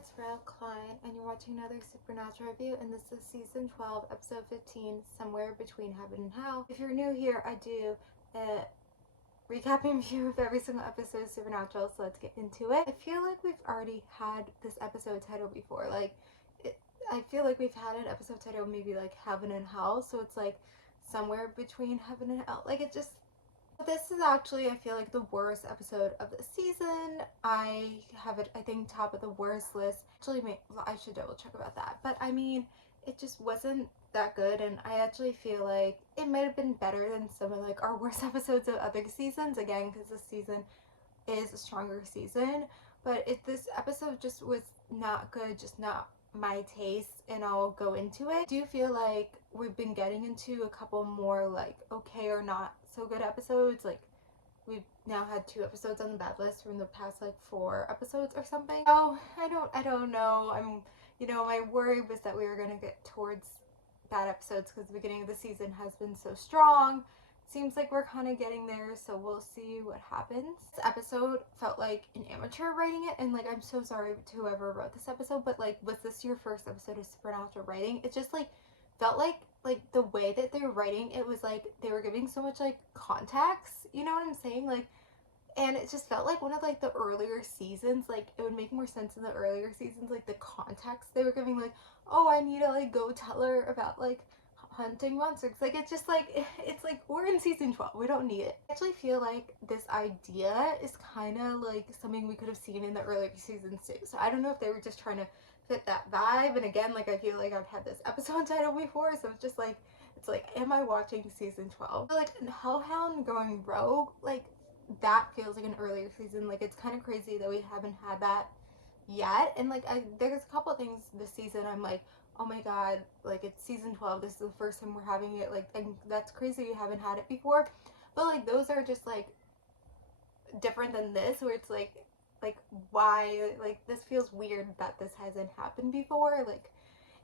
it's Rael Klein, and you're watching another Supernatural review, and this is Season 12, Episode 15, Somewhere Between Heaven and Hell. If you're new here, I do a recapping review of every single episode of Supernatural, so let's get into it. I feel like we've already had this episode title before. I feel like we've had an episode title maybe like Heaven and Hell, so it's like Somewhere Between Heaven and Hell. Like, it just... This is actually, I feel like, the worst episode of the season. I have it, I think, top of the worst list. Actually, I should double check about that. But I mean, it just wasn't that good, and I actually feel like it might have been better than some of like our worst episodes of other seasons. Again, because this season is a stronger season. But this episode just was not good, just not my taste, and I'll go into it. I do feel like we've been getting into a couple more like okay or not so good episodes. Like, we've now had 2 episodes on the bad list from the past like 4 episodes or something. Oh, I don't know. My worry was that we were gonna get towards bad episodes because the beginning of the season has been so strong. Seems like we're kind of getting there, so we'll see what happens. This episode felt like an amateur writing it, and like, I'm so sorry to whoever wrote this episode, but like, was this your first episode of Supernatural writing? It just like felt like the way that they were writing it was like they were giving so much like context, you know what I'm saying? Like, and it just felt like one of like the earlier seasons. Like, it would make more sense in the earlier seasons, like the context they were giving, like, oh, I need to like go tell her about like hunting monsters. Like, it's just like, it's like we're in season 12, we don't need it. I actually feel like this idea is kind of like something we could have seen in the earlier seasons too. So I don't know if they were just trying to fit that vibe. And again, like, I feel like I've had this episode title before, so it's just like, it's like, am I watching season 12? So like, Hellhound going rogue, like, that feels like an earlier season. Like, it's kind of crazy that we haven't had that yet. And like, there's a couple things this season I'm like, oh my god, like, it's season 12, this is the first time we're having it, like, and that's crazy we haven't had it before. But like, those are just like different than this, where it's like why, like, this feels weird that this hasn't happened before. Like,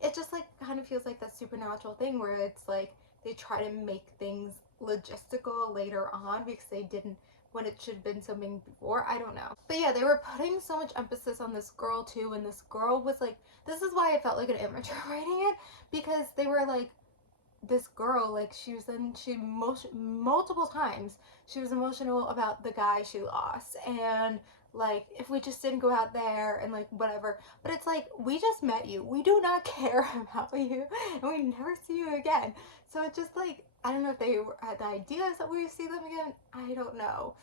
it just like kind of feels like that Supernatural thing where it's like they try to make things logistical later on because they didn't when it should have been something before. I don't know. But yeah, they were putting so much emphasis on this girl too, and this girl was like, this is why I felt like an amateur writing it, because they were like, this girl, like, multiple times she was emotional about the guy she lost, and like, if we just didn't go out there and like whatever. But it's like, we just met you, we do not care about you, and we never see you again. So it's just like, I don't know if they had the ideas that we would see them again, I don't know.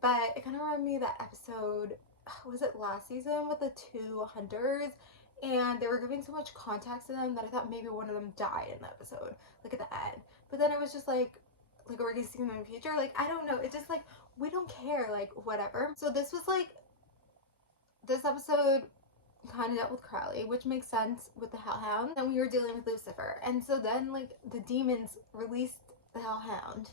But it kind of reminded me of that episode, was it last season, with the 2 hunters, and they were giving so much context to them that I thought maybe one of them died in the episode, like at the end. But then it was just like we're gonna see them in the future. Like, I don't know. It's just like, we don't care, like, whatever. So this was like, this episode kind of dealt with Crowley, which makes sense with the Hellhound. And we were dealing with Lucifer. And so then, like, the demons released the Hellhound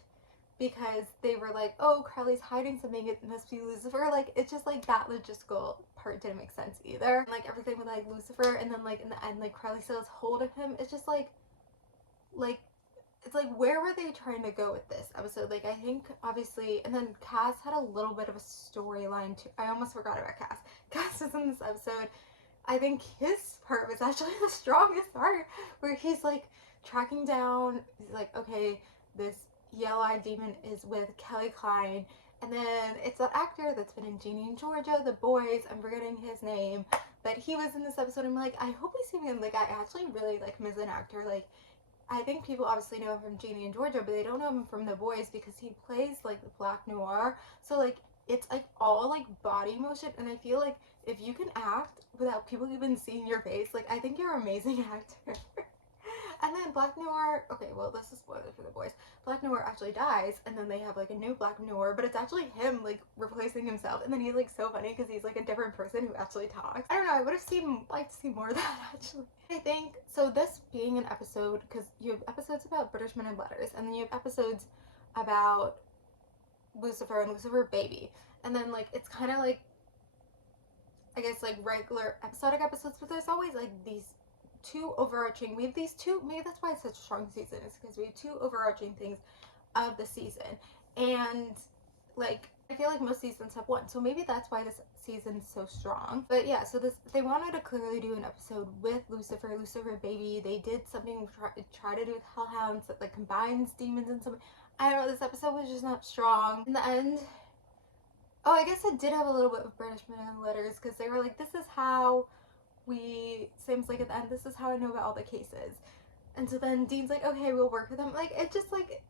because they were like, oh, Crowley's hiding something, it must be Lucifer. Like, it's just like that logistical part didn't make sense either. And, like, everything with like Lucifer, and then like in the end, like, Crowley still has hold of him. It's just like it's like, where were they trying to go with this episode? Like, I think obviously, and then Cass had a little bit of a storyline too. I almost forgot about Cass. Cass was in this episode. I think his part was actually the strongest part, where he's like tracking down, he's like, okay, this yellow-eyed demon is with Kelly Klein, and then it's that actor that's been in Ginny and Georgia, The Boys, I'm forgetting his name, but he was in this episode. I'm like, I hope we see him. Like, I actually really like him as an actor. Like, I think people obviously know him from Ginny and Georgia, but they don't know him from The Boys because he plays like the Black Noir. So like, it's like all like body motion, and I feel like if you can act without people even seeing your face, like, I think you're an amazing actor. And then Black Noir, okay, well, this is spoiler for The Boys. Black Noir actually dies, and then they have like a new Black Noir, but it's actually him like replacing himself. And then he's like so funny because he's like a different person who actually talks. I don't know, I would have liked to see more of that actually. I think so, this being an episode, because you have episodes about British Men in Letters, and then you have episodes about Lucifer and Lucifer Baby, and then like, it's kind of like, I guess, like regular episodic episodes, but there's always like these 2 overarching, we have these 2, maybe that's why it's such a strong season, is because we have 2 overarching things of the season. And like, I feel like most seasons have one, so maybe that's why this season's so strong. But yeah, so they wanted to clearly do an episode with Lucifer Baby. They did something try to do with Hellhounds that like combines demons and something. I don't know, this episode was just not strong. In the end, oh, I guess it did have a little bit of British men in letters, because they were like, this is how Sam's like at the end, this is how I know about all the cases. And so then Dean's like, okay, we'll work with them. Like, it just like,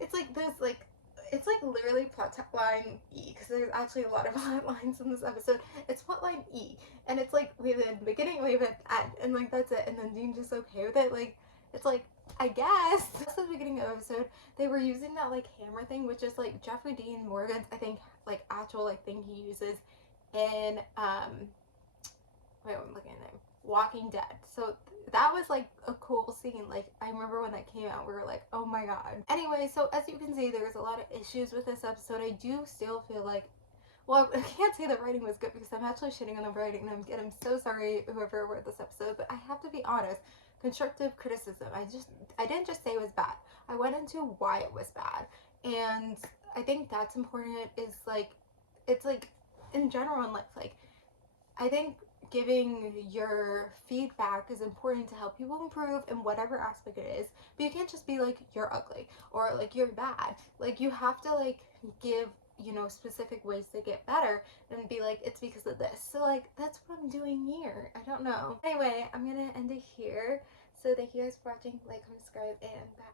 it's like there's like, it's like literally plotline E, because there's actually a lot of plot lines in this episode. It's plotline E, and it's like we have a beginning, we have an end, and like that's it. And then Dean's just okay with it. Like, it's like, I guess. At the beginning of the episode, they were using that like hammer thing, which is like Jeffrey Dean Morgan's, I think, like actual like thing he uses in wait, I'm looking at it. Walking Dead. So that was like a cool scene. Like, I remember when that came out, we were like, oh my god. Anyway, so as you can see, there's a lot of issues with this episode. I do still feel like, well, I can't say the writing was good because I'm actually shitting on the writing, and I'm so sorry whoever wrote this episode, but I have to be honest. Constructive criticism. I didn't just say it was bad. I went into why it was bad. And I think that's important, is like, it's like in general in life, like, I think giving your feedback is important to help people improve in whatever aspect it is. But you can't just be like, you're ugly or like you're bad. Like, you have to like give, you know, specific ways to get better and be like, it's because of this. So like, that's what I'm doing here. I don't know. Anyway, I'm gonna end it here. So thank you guys for watching. Like, comment, subscribe, and bye.